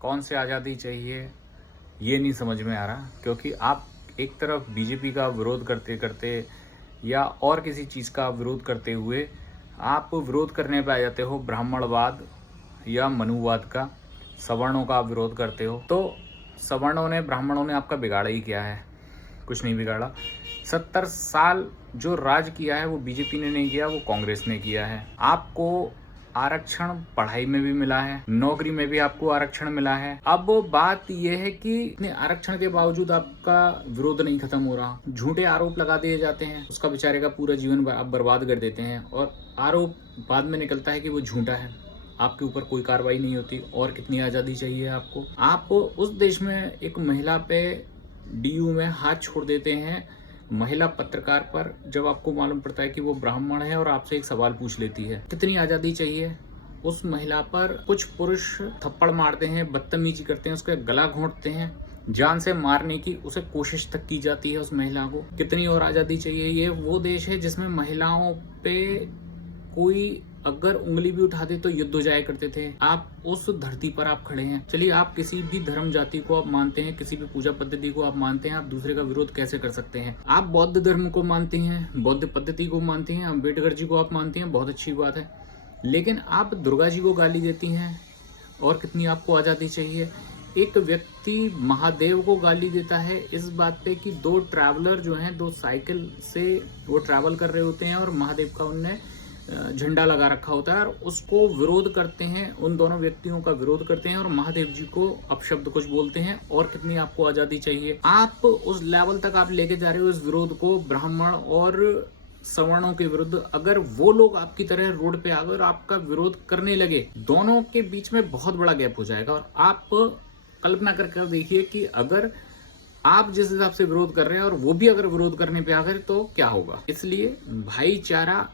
कौन से आज़ादी चाहिए ये नहीं समझ में आ रहा, क्योंकि आप एक तरफ बीजेपी का विरोध करते करते या और किसी चीज़ का विरोध करते हुए आप विरोध करने पे आ जाते हो ब्राह्मणवाद या मनुवाद का, सवर्णों का विरोध करते हो। तो सवर्णों ने ब्राह्मणों ने आपका बिगाड़ा ही क्या है? कुछ नहीं बिगाड़ा। 70 साल जो राज किया है वो बीजेपी ने नहीं किया, वो कांग्रेस ने किया है। आपको आरक्षण पढ़ाई में भी मिला है, नौकरी में भी आपको आरक्षण मिला है। अब बात यह है कि इतने आरक्षण के बावजूद आपका विरोध नहीं खत्म हो रहा, झूठे आरोप लगा दिए जाते हैं, उसका बेचारे का पूरा जीवन आप बर्बाद कर देते हैं और आरोप बाद में निकलता है कि वो झूठा है, आपके ऊपर कोई कार्रवाई नहीं होती। और कितनी आज़ादी चाहिए आपको? आप उस देश में एक महिला पे डीयू में हाथ छोड़ देते हैं, महिला पत्रकार पर, जब आपको मालूम पड़ता है कि वो ब्राह्मण है और आपसे एक सवाल पूछ लेती है। कितनी आज़ादी चाहिए? उस महिला पर कुछ पुरुष थप्पड़ मारते हैं, बदतमीजी करते हैं, उसका गला घोंटते हैं, जान से मारने की उसे कोशिश तक की जाती है उस महिला को। कितनी और आज़ादी चाहिए? ये वो देश है जिसमें महिलाओं पे कोई अगर उंगली भी उठा दे तो युद्ध हो जाया करते थे। आप उस धरती पर आप खड़े हैं। चलिए, आप किसी भी धर्म जाति को आप मानते हैं, किसी भी पूजा पद्धति को आप मानते हैं, आप दूसरे का विरोध कैसे कर सकते हैं? आप बौद्ध धर्म को मानते हैं, बौद्ध पद्धति को मानते हैं, अम्बेडकर जी को आप मानते हैं, बहुत अच्छी बात है, लेकिन आप दुर्गा जी को गाली देती हैं। और कितनी आपको आज़ादी चाहिए? एक व्यक्ति महादेव को गाली देता है इस बात पे कि दो ट्रैवलर जो हैं, दो साइकिल से वो ट्रैवल कर रहे होते हैं और महादेव का उनने झंडा लगा रखा होता है और उसको विरोध करते हैं, उन दोनों व्यक्तियों का विरोध करते हैं और महादेव जी को अपशब्द कुछ बोलते हैं। और कितनी आपको आज़ादी चाहिए? आप उस लेवल तक आप लेके जा रहे हो इस विरोध को, ब्राह्मण और सवर्णों के विरुद्ध। अगर वो लोग आपकी तरह रोड पे आ गए और आपका विरोध करने लगे, दोनों के बीच में बहुत बड़ा गैप हो जाएगा। और आप कल्पना कर देखिए कि अगर आप जिस हिसाब से विरोध कर रहे हैं और वो भी अगर विरोध करने पे आ गए तो क्या होगा। इसलिए भाईचारा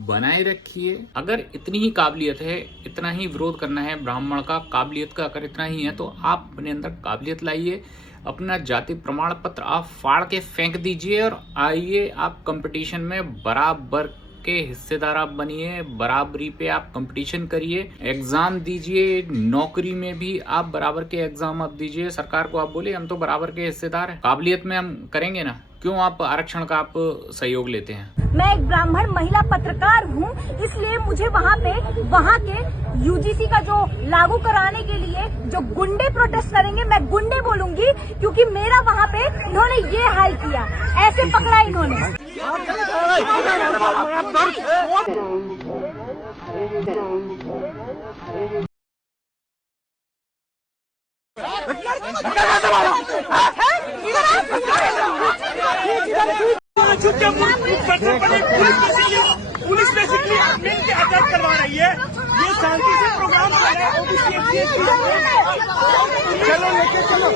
बनाए रखिए। अगर इतनी ही काबिलियत है, इतना ही विरोध करना है ब्राह्मण का, काबिलियत का अगर इतना ही है तो आप अपने अंदर काबिलियत लाइए, अपना जाति प्रमाण पत्र आप फाड़ के फेंक दीजिए और आइए आप कंपटीशन में बराबर के हिस्सेदार आप बनिए, बराबरी पे आप कंपटीशन करिए, एग्जाम दीजिए, नौकरी में भी आप बराबर के एग्जाम आप दीजिए। सरकार को आप बोले हम तो बराबर के हिस्सेदार हैं, काबिलियत में हम करेंगे ना, क्यों आप आरक्षण का आप सहयोग लेते हैं? मैं एक ब्राह्मण महिला पत्रकार हूँ, इसलिए मुझे वहाँ के यूजीसी का जो लागू कराने के लिए जो गुंडे प्रोटेस्ट करेंगे, मैं गुंडे बोलूंगी, क्योंकि मेरा वहाँ पे इन्होंने ये हाल किया, ऐसे पकड़ा इन्होंने। पुलिस बेसिकली मिल के अटैक करवा रही है। ये शांति से प्रोग्राम कर रहे हैं। चलो लेके चलो।